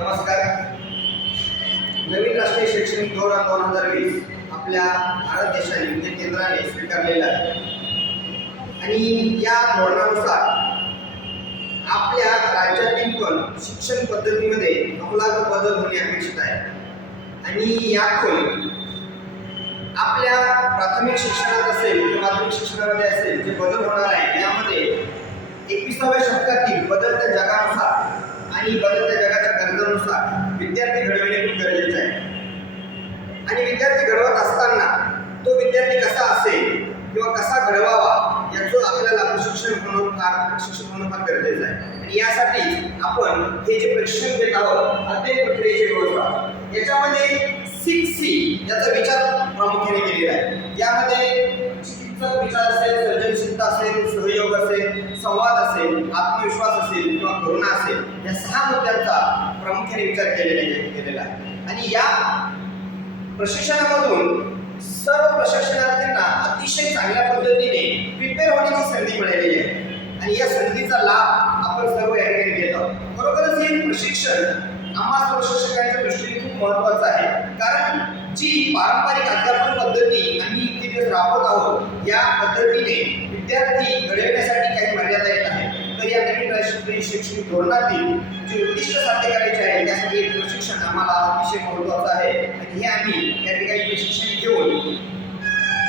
नमस्कार. नवीन राष्ट्रीय शैक्षणिक धोरण दोन हजार वीस आपल्या भारत देशाने म्हणजे केंद्राने स्वीकारलेलं आहे. आणि या धोरणानुसार आपल्या राज्यातील पण शिक्षण पद्धतीमध्ये आमूलाग्र बदल होणे अपेक्षित आहे. आणि यातून आपल्या प्राथमिक शिक्षणात असेल किंवा माध्यमिक शिक्षणामध्ये असेल जे बदल होणार आहे यामध्ये एकविसाव्या शतकातील बदलत्या जगानुसार आणि बदलत्या विद्यार्थी घडविणे खूप गरजेचं आहे. आणि विद्यार्थी घडवत असताना तो विद्यार्थी कसा असेल किंवा कसा घडवावा याचं आपल्याला प्रशिक्षण होणं फार प्रशिक्षण होणं फार गरजेचं आहे. आणि यासाठी आपण हे जे प्रशिक्षण देत आहोत अध्ययन प्रक्रियेची व्यवस्था याच्यामध्ये सिक्स सी याचा विचार प्रामुख्याने केलेला आहे. यामध्ये चिकित्सक विचार असेल सर्जनशीलता असेल सहयोग असेल संवाद असेल आत्मविश्वास असेल किंवा करुणा असेल या सहा मुद्द्यांचा प्रामुख्याने विचार केलेला केलेला आहे. आणि या प्रशिक्षणामधून सर्व प्रशिक्षणार्थींना अतिशय चांगल्या पद्धतीने प्रिपेअर होण्याची संधी मिळालेली आहे. आणि या संधीचा लाभ आपण सर्व या ठिकाणी घेत आहोत. खरोखरच हे प्रशिक्षण आम्हा प्रशिक्षकांच्या दृष्टीने खूप महत्वाचं आहे. कारण जी पारंपरिक अध्यापन पद्धती आम्ही इथे राबवत आहोत या पद्धतीने विद्यार्थी राष्ट्रीय शैक्षणिक धोरणातील जे उद्दिष्ट साध्य करायचे आहे त्यासाठी एक प्रशिक्षण आम्हाला अतिशय महत्वाचं आहे. आणि हे आम्ही या ठिकाणी प्रशिक्षण घेऊन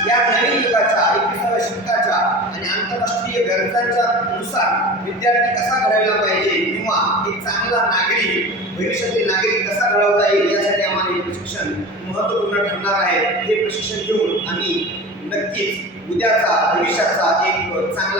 या नवीन युगाच्या एकविसाव्या शतकाच्या आणि आंतरराष्ट्रीय गरजांच्या नुसार विद्यार्थी कसा घडवला पाहिजे किंवा एक चांगला नागरिक भविष्यातील नागरिक कसा घडवता येईल यासाठी आम्हाला हे प्रशिक्षण महत्त्वपूर्ण ठरणार आहे. हे प्रशिक्षण घेऊन आम्ही नक्कीच उद्याचा भविष्याचा एक चांगला